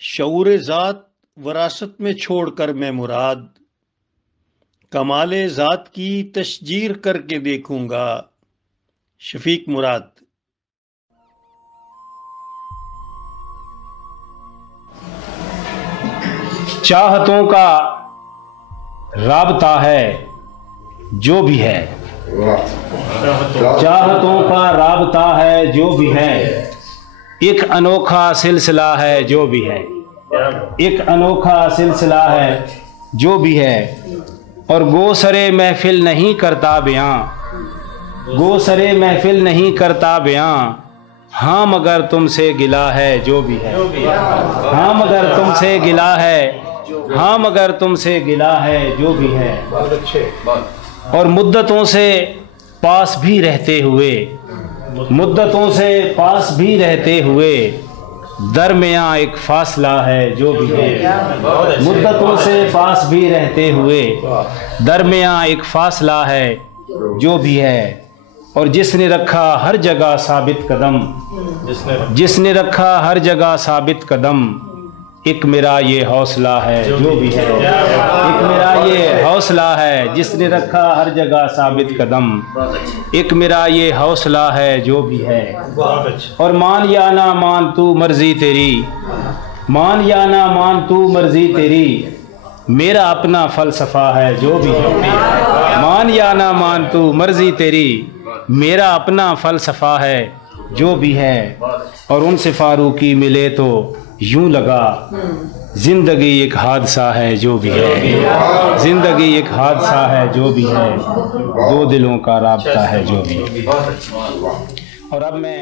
शऊर ज़ात वरासत में छोड़कर मैं मुराद, कमाले ज़ात की तशजीर करके देखूंगा। शफीक मुराद। चाहतों का राबता है जो भी है, चाहतों का राबता है जो भी है, एक अनोखा सिलसिला है जो भी है, एक अनोखा सिलसिला है जो भी है। और गोसरे महफिल नहीं करता बयां, गोसरे महफिल नहीं करता बयां, हाँ मगर तुमसे गिला है जो भी है, हाँ मगर तुमसे गिला है, हाँ मगर तुमसे गिला है जो भी है। और मुद्दतों से पास भी रहते हुए, मुद्दतों से पास भी रहते हुए, दरमियाँ एक फासला है जो भी है, मुद्दतों से पास भी रहते हुए, दरमियाँ एक फासला है जो भी है। और जिसने रखा हर जगह साबित कदम, जिसने रखा हर जगह साबित कदम, एक मेरा ये हौसला है जो भी है, एक मेरा ये हौसला है, जिसने रखा हर जगह साबित कदम, एक मेरा ये हौसला है जो भी है। और मान या ना मान तू मर्जी तेरी, मान या ना मान तू मर्जी तेरी, मेरा अपना फलसफा है जो भी है। मान या ना मान तू मर्जी तेरी, मेरा अपना फलसफा है जो भी है। और उनसे फारूकी मिले तो यूं लगा जिंदगी एक हादसा है जो भी है, जिंदगी एक हादसा है जो भी है, दो दिलों का राब्ता है जो भी। और अब मैं